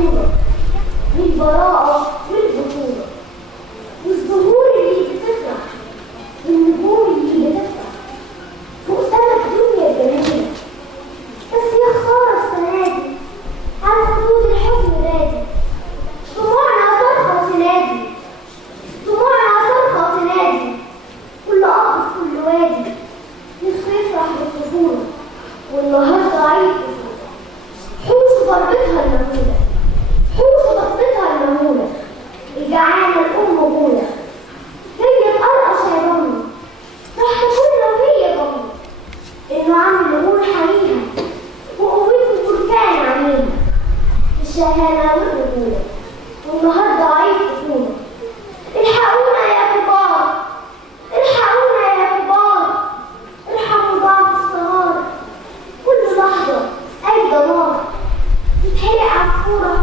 صورة للبراءة والبطولة، والزهور اللي بتفرح والنجوم اللي بتفرح فوق سما الدنيا الجميلة. بس يا خسارة السنة دي على خدود الحزن نادي، دموعنا صرخة تنادي، دموعنا صرخة تنادي، كل أب في كل وادي نفسه يفرح بالطفولة، والنهارده عيد طفولة. حوش ضربتها المهولة، حوش ضربتها المهولة، الجعانة الأم غولة، هي بأرقص يا ضمي، راح تاكلنا وهي ضمي، إنه عامل الغول حنينها وقوته بركان عينيها، الشهامة والرجولة، والنهارده عيد طفولة. الحقونا يا كبار، الحقونا يا كبار، ارحموا ضعف الصغار، كل لحظة أي دمار يتحرق عصفورة